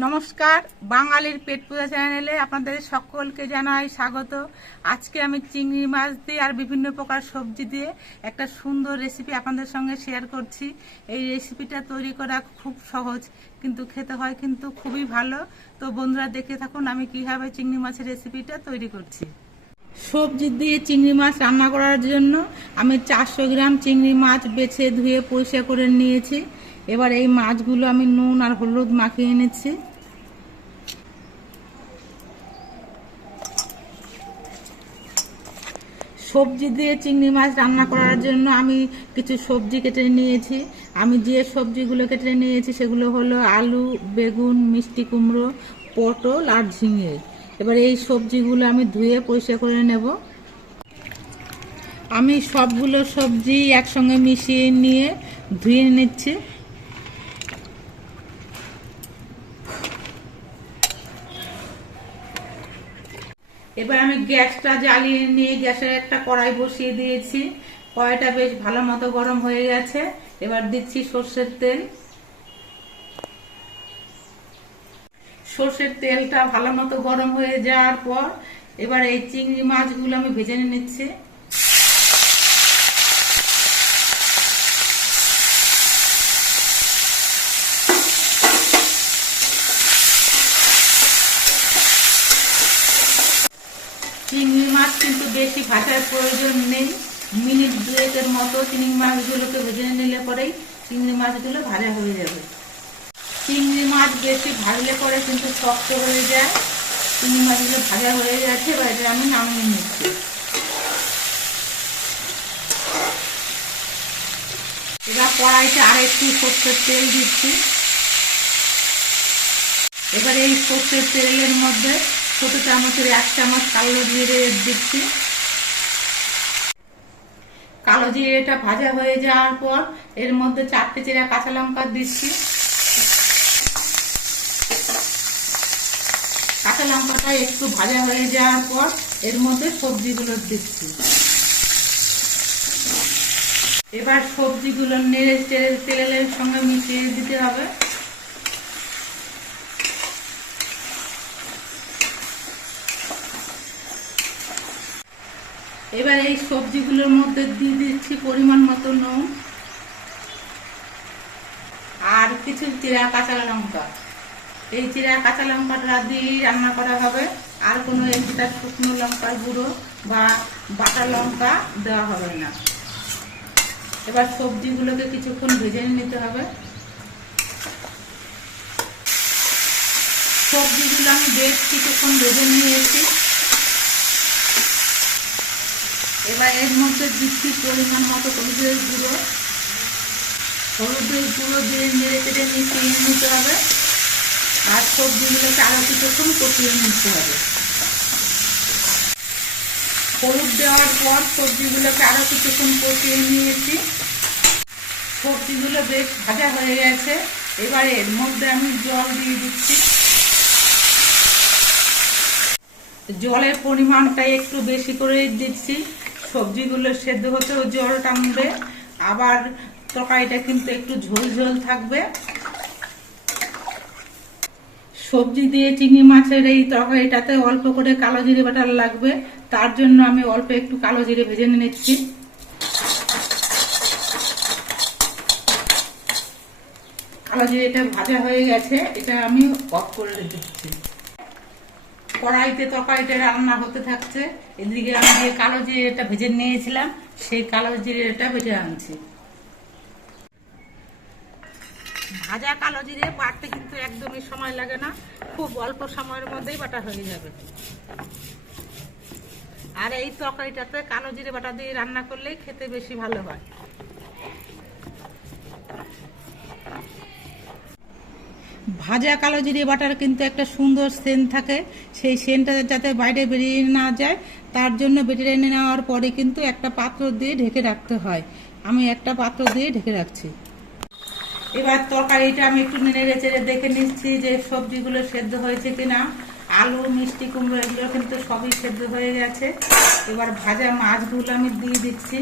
নমস্কার, বাঙালির পেট পূজা চ্যানেলে আপনাদের সকলকে জানাই স্বাগত। আজকে আমি চিংড়ি মাছ দিয়ে আর বিভিন্ন প্রকার সবজি দিয়ে একটা সুন্দর রেসিপি আপনাদের সঙ্গে শেয়ার করছি। এই রেসিপিটা তৈরি করা খুব সহজ, কিন্তু খেতে হয় কিন্তু খুবই ভালো। তো বন্ধুরা, দেখে থাকুন আমি কীভাবে চিংড়ি মাছের রেসিপিটা তৈরি করছি। সবজি দিয়ে চিংড়ি মাছ রান্না করার জন্য আমি চারশো গ্রাম চিংড়ি মাছ বেছে ধুয়ে পরিষ্কার করে নিয়েছি। এবার এই মাছগুলো আমি নুন আর হলুদ মাখিয়ে এনেছি। সবজি দিয়ে চিংড়ি মাছ রান্না করার জন্য আমি কিছু সবজি কেটে নিয়েছি। আমি যে সবজিগুলো কেটে নিয়েছি সেগুলো হলো আলু, বেগুন, মিষ্টি কুমড়ো, পটল আর ঝিঙে। এবার এই সবজিগুলো আমি ধুয়ে পরিষ্কার করে নেব। আমি সবগুলো সবজি একসঙ্গে মিশিয়ে নিয়ে ধুয়ে নিচ্ছি। এবার আমি গ্যাসটা জ্বালিয়ে নিয়ে গ্যাসের একটা কড়াই বসিয়ে দিয়েছি। কড়াইটা বেশ ভালো মতো গরম হয়ে গেছে। এবার দিচ্ছি সর্ষের তেল। সর্ষের তেলটা ভালো মতো গরম হয়ে যাওয়ার পর এবার এই চিংড়ি মাছগুলো আমি ভেজে নিচ্ছি চিংড়ি মাছ কিন্তু বেশি ভাজার প্রয়োজন নেই। মিনিট দুয়েকের মতো চিংড়ি মাছগুলোকে ভেজে নিলে পরেই চিংড়ি মাছগুলো ভাজা হয়ে যাবে। চিংড়ি মাছ বেশি ভাজলে পরে কিন্তু শক্ত হয়ে যায়। চিংড়ি মাছগুলো ভাজা হয়ে গেছে, এবার এটা আমি নামিয়ে নিচ্ছি। এবার কড়াইতে আর একটু সর্ষের তেল দিচ্ছি। এবার এই সর্ষের তেলের মধ্যে ছোট চামচের, এক চামচ কালো জিরে দিচ্ছি। কালো জিরেটা ভাজা হয়ে যাওয়ার পর এর মধ্যে চারটে চেরা কাঁচা লঙ্কা দিচ্ছি। কাঁচা লঙ্কাটা একটু ভাজা হয়ে যাওয়ার পর এর মধ্যে সবজিগুলো দিচ্ছি। এবার সবজিগুলো নেড়ে তেলের সঙ্গে মিশিয়ে দিতে হবে। এবার এই সবজিগুলোর মধ্যে দিয়ে দিচ্ছি পরিমাণ মতো নুন আর কিছু চিরা কাঁচা লঙ্কা। এই চিরা কাঁচা লঙ্কাটা দিয়ে রান্না করা হবে। আর কোনো এক্সট্রা শুকনো লঙ্কার গুঁড়ো বা বাটা লঙ্কা দেওয়া হবে না। এবার সবজিগুলোকে কিছুক্ষণ ভেজে নিতে হবে। সবজিগুলো আমি বেশ কিছুক্ষণ ভেজে নিয়েছি। এবার এর মধ্যে দিচ্ছি পরিমাণ মতো হলুদের গুঁড়ো। হলুদের গুঁড়ো দিয়ে নেড়ে চেড়ে মিশিয়ে নিতে হবে। আর সবজিগুলোকে আরও কিছুক্ষণ কষিয়ে নিতে হবে। হলুদ দেওয়ার পর সবজিগুলোকে আরও কিছুক্ষণ কষিয়ে নিয়েছি। সবজিগুলো বেশ ভাজা হয়ে গেছে। এবার এর মধ্যে আমি জল দিয়ে দিচ্ছি। জলের পরিমাণটা একটু বেশি করে দিচ্ছি। সবজিগুলো সেদ্ধ হতেও জল টানবে আবার তরকারিটা কিন্তু একটু ঝোল ঝোল থাকবে। সবজি দিয়ে চিংড়ি মাছের এই তরকারিটাতে অল্প করে কালো জিরে বাটার লাগবে, তার জন্য আমি অল্প একটু কালো জিরে ভেজে নিচ্ছি। কালো জিরেটা ভাজা হয়ে গেছে, এটা আমি অফ করে দিচ্ছি। কড়াইতে তরকারিটা রান্না হতে থাকছে। এদিকে আমি যে কালো জিরেটা ভেজে নিয়েছিলাম, সেই কালো জিরেটা ভেজে আনছি। ভাজা কালো জিরে বাটতে কিন্তু একদমই সময় লাগে না। খুব অল্প সময়ের মধ্যেই বাটা হয়ে যাবে। আর এই তরকারিটাতে কালো জিরে বাটা দিয়ে রান্না করলেই খেতে বেশি ভালো হয়। ভাজা কালো জিরে বাটার কিন্তু একটা সুন্দর সেন্ট থাকে, সেই সেন্টটা যাতে বাইরে বেরিয়ে না যায়, তার জন্য বেরিয়ে নেওয়ার পরে কিন্তু একটা পাত্র দিয়ে ঢেকে রাখতে হয়। আমি একটা পাত্র দিয়ে ঢেকে রাখছি। এবার তরকারিটা আমি একটু নেড়ে চেড়ে দেখে নিচ্ছি যে সবজিগুলো সেদ্ধ হয়েছে কিনা। আলু, মিষ্টি, কুমড়ো, এগুলো কিন্তু সবই সেদ্ধ হয়ে গেছে। এবার ভাজা মাছগুলো আমি দিয়ে দিচ্ছি।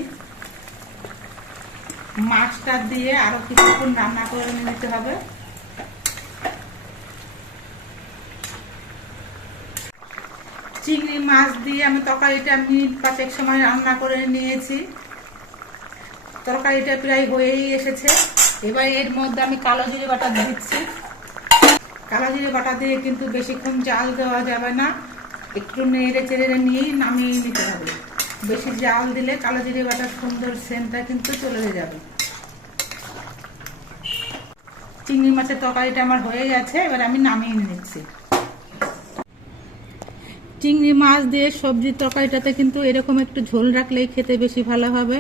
মাছটা দিয়ে আরও কিছুক্ষণ রান্না করে নিতে হবে। চিংড়ি, মাছ দিয়ে আমি তরকারিটা মিনিট পাঁচেক সময় রান্না করে নিয়েছি। তরকারিটা প্রায় হয়েই এসেছে। এবার এর মধ্যে আমি কালো জিরে বাটা দিচ্ছি। কালো জিরে বাটা দিয়ে কিন্তু বেশিক্ষণ জাল দেওয়া যাবে না। একটু নেড়ে চেড়ে নিয়েই নামিয়ে নিতে হবে। বেশি জাল দিলে কালো জিরে বাটার সুন্দর সেন্টটা কিন্তু চলে যাবে। চিংড়ি মাছের তরকারিটা আমার হয়ে গেছে, এবার আমি নামিয়ে নিচ্ছি। চিংড়ি মাছ দিয়ে সবজির তরকারিটাতে কিন্তু এরকম একটু ঝোল রাখলেই খেতে বেশি ভালো হবে।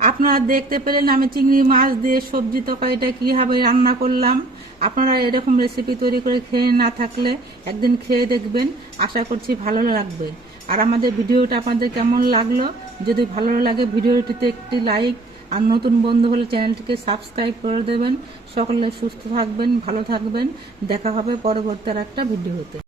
আপনারা দেখতে পেলেন আমি চিংড়ি মাছ দিয়ে সবজি তরকারিটা কীভাবে রান্না করলাম। আপনারা এরকম রেসিপি তৈরি করে খেয়ে না থাকলে একদিন খেয়ে দেখবেন। আশা করছি ভালো লাগবে। আর আমাদের ভিডিওটা আপনাদের কেমন লাগল? যদি ভালো লাগে ভিডিওটিতে একটি লাইক। আর নতুন বন্ধু হলে চ্যানেলটিকে সাবস্ক্রাইব করে দেবেন। সকলে সুস্থ থাকবেন, ভালো থাকবেন। দেখা হবে পরবর্তী আর একটা ভিডিওতে।